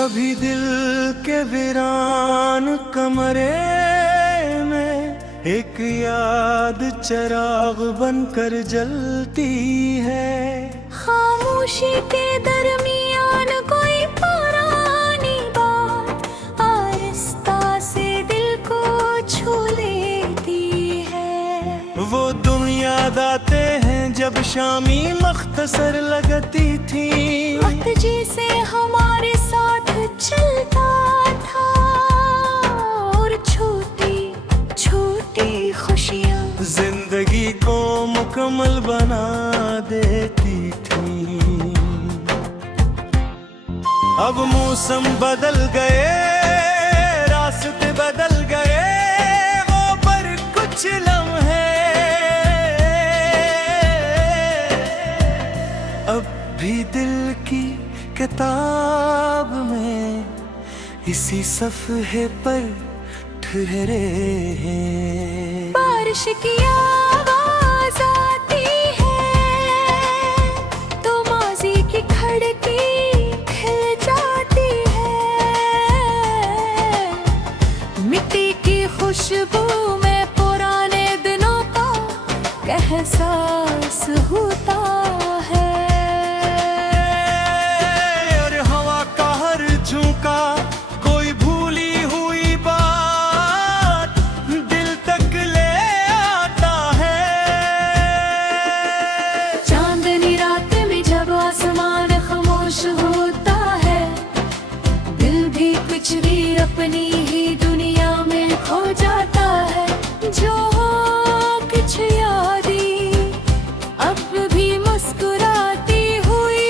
कभी दिल के वीरान कमरे में एक याद चिराग बनकर जलती है। खामोशी के दरमियान कोई पुरानी बात आहिस्ता से दिल को छू लेती है। वो दिन याद आते हैं जब शामी मख्तसर लगती थी, वक्त जिसे हमारे साथ चलता था, और छोटी छोटी खुशियाँ जिंदगी को मुकम्मल बना देती थी। अब मौसम बदल गए, रास्ते बदल गए, वो पर कुछ लम्हे अब भी दिल की किताब में इसी सफ़हे पर ठहरे हैं। बारिश की आवाज़ आती है तो माज़ी की खिड़की खिल जाती है। मिट्टी की खुशबू में पुराने दिनों का एहसास होता है। और हवा का हर झोंका कोई भूली हुई बात दिल तक ले आता है। चांदनी रात में जब आसमान खामोश होता है, दिल भी कुछ भी अपनी ही दुनिया में खो जाता है। जो कुछ यादें अब भी मुस्कुराती हुई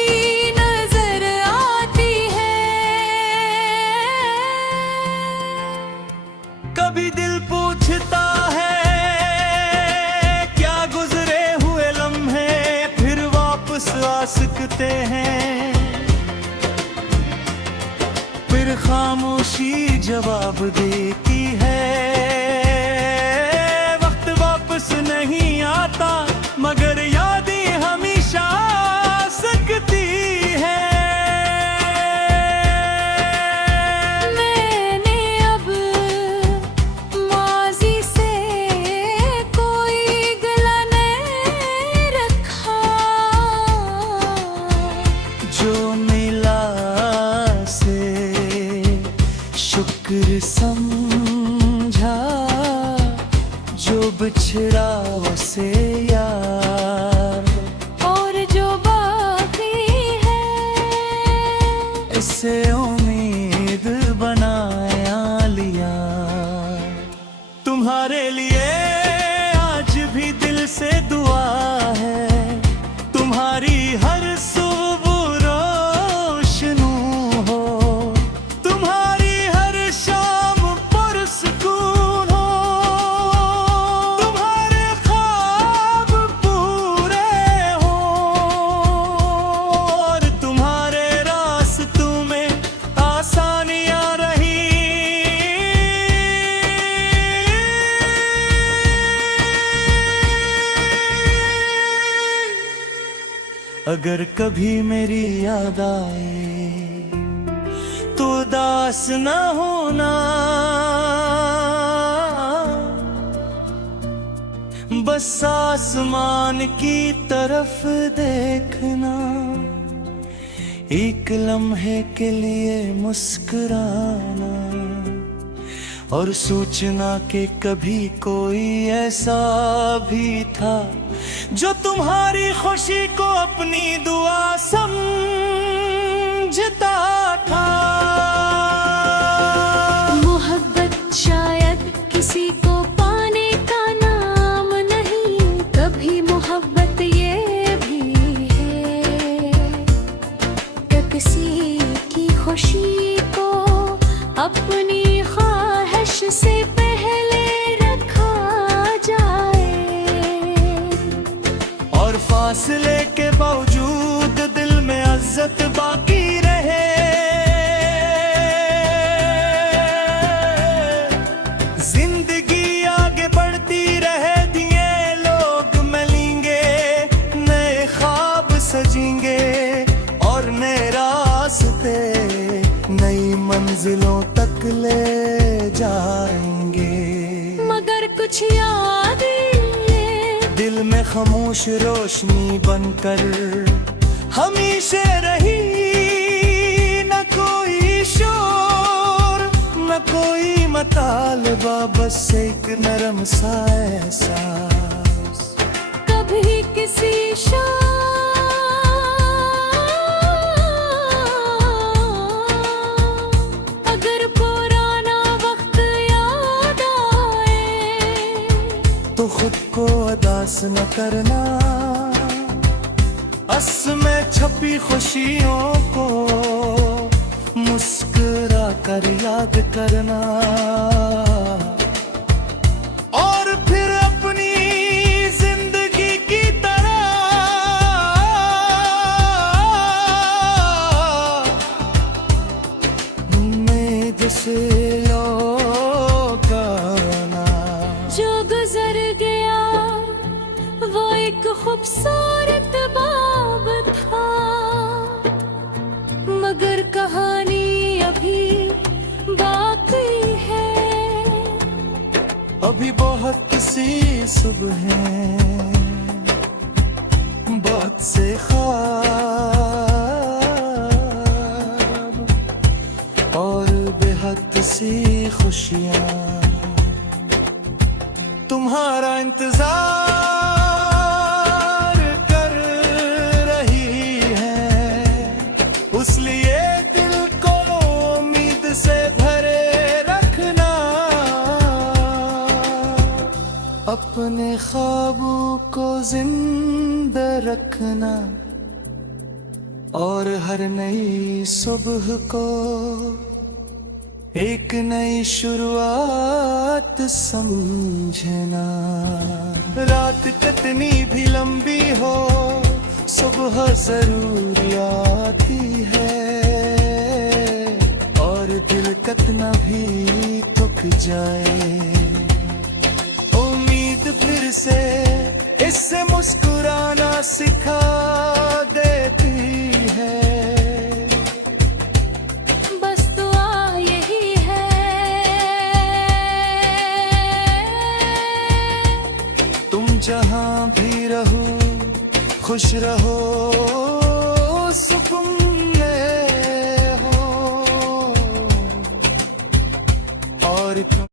नजर आती है। कभी दिल पूछता है क्या गुजरे हुए लम्हे फिर वापस आ सकते हैं, फिर खामोशी जवाब देती है। वक्त वापस नहीं आता मगर यादें हमेशा आ सकती है। मैंने अब माज़ी से कोई गिला नहीं रखा, जो मिला से शुक्र समझा, जो बिछड़ा उसे यार, और जो बाकी है इससे उम्मीद बनाया लिया। तुम्हारे लिए आज भी दिल से दुआ है, तुम्हारी हर सुबह रोशनू हो, तुम्हारी हर शाम पुरसुकून हो, तुम्हारे ख्वाब पूरे हो, और तुम्हारे रास्तों में आसानियां रही। अगर कभी मेरी याद आए तो उदास न होना, बस आसमान की तरफ देखना, एक लम्हे के लिए मुस्कुराना, और सोचना कि कभी कोई ऐसा भी था जो तुम्हारी खुशी को अपनी दुआ समझता था। मोहब्बत शायद किसी को पाने का नाम नहीं, कभी मोहब्बत ये भी है कि किसी की खुशी को अपनी ख्वाहिश से पहले रखा जाए, और फासले के बावजूद दिल में इज्जत बाकी रहे। जिंदगी आगे बढ़ती रहे, दिए लोग मिलेंगे, नए ख्वाब सजेंगे और नए रास्ते नई मंजिलों तक ले जाएंगे। मगर कुछ यादें दिल में खामोश रोशनी बनकर हमेशा रही। न कोई शोर न कोई मतालबा, बस एक नरम सा एहसास। कभी किसी अगर पुराना वक्त याद आए तो खुद को अदास न करना। अस में छपी खुशियों को मुस्कुरा कर याद करना। और फिर अपनी जिंदगी की तरह उम्मीद से लौटाना। जो गुजर गया वो एक खूबसूरत बाब था, मगर कहानी अभी बाकी है। अभी बहुत सी सुबह बहुत से ख्वाब और बेहद सी खुशियाँ तुम्हारा इंतजार कर रही है। उस लिए दिल को उम्मीद से भरे रखना। अपने ख्वाबों को जिंदा रखना और हर नई सुबह को एक नई शुरुआत समझना। रात कितनी भी लंबी हो सुबह जरूर आती है। और दिल कितना भी थक जाए उम्मीद फिर से इससे मुस्कुराना सिखा देती है। बस दुआ यही है तुम जहां भी रहो खुश रहो।